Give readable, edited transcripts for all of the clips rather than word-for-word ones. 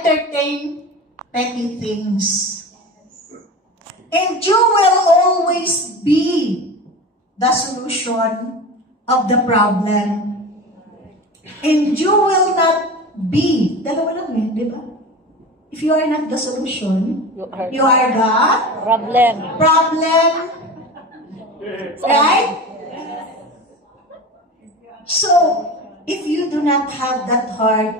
entertain petty things. And you will always be the solution of the problem. And you will not be, dalawa lang di ba? If you are not the solution, you are the problem. Right? So, if you do not have that heart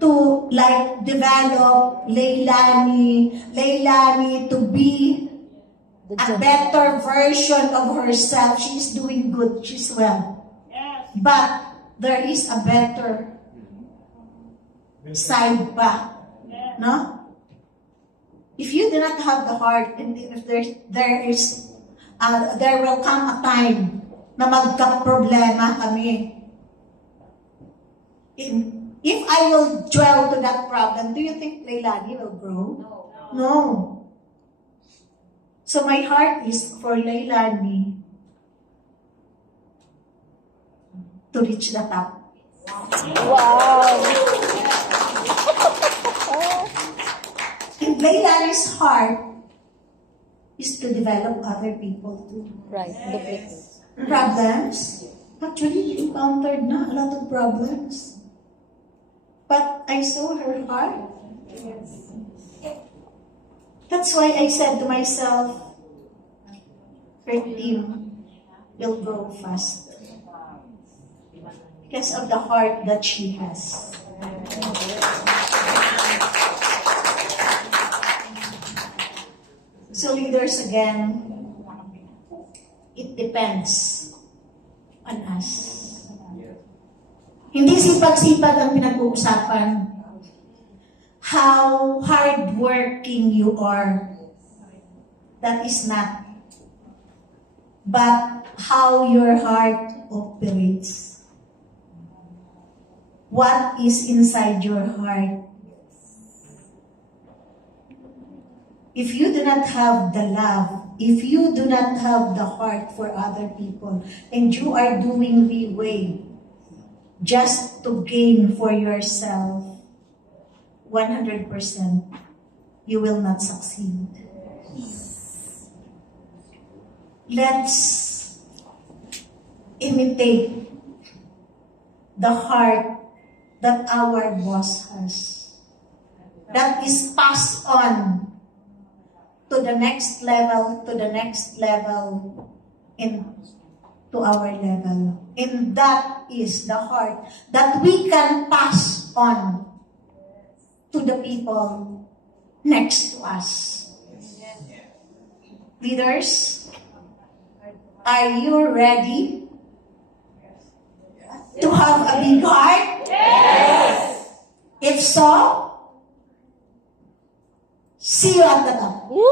to like develop Leilani to be a better version of herself, she's doing good, she's well. But there is a better side pa. No? If you do not have the heart, and if there will come a time na magka-problema kami. If I will dwell to that problem, do you think Leilani will grow? No. So my heart is for Leilani to reach the top. Wow! And Leilani's heart is to develop other people too. Right. Problems? Actually, we encountered na a lot of problems. But I saw her heart. That's why I said to myself, her team will grow faster. Because of the heart that she has. So leaders, again, it depends on us. Hindi sipag-sipag ang pinag-uusapan. How hardworking you are. That is not. But how your heart operates. What is inside your heart? If you do not have the love, if you do not have the heart for other people, and you are doing the way just to gain for yourself, 100%, you will not succeed. Let's imitate the heart that our boss has. That is passed on to the next level, and to our level. And that is the heart that we can pass on to the people next to us. Leaders, are you ready to have a big heart? Yes! If so, see you at the top. Woo!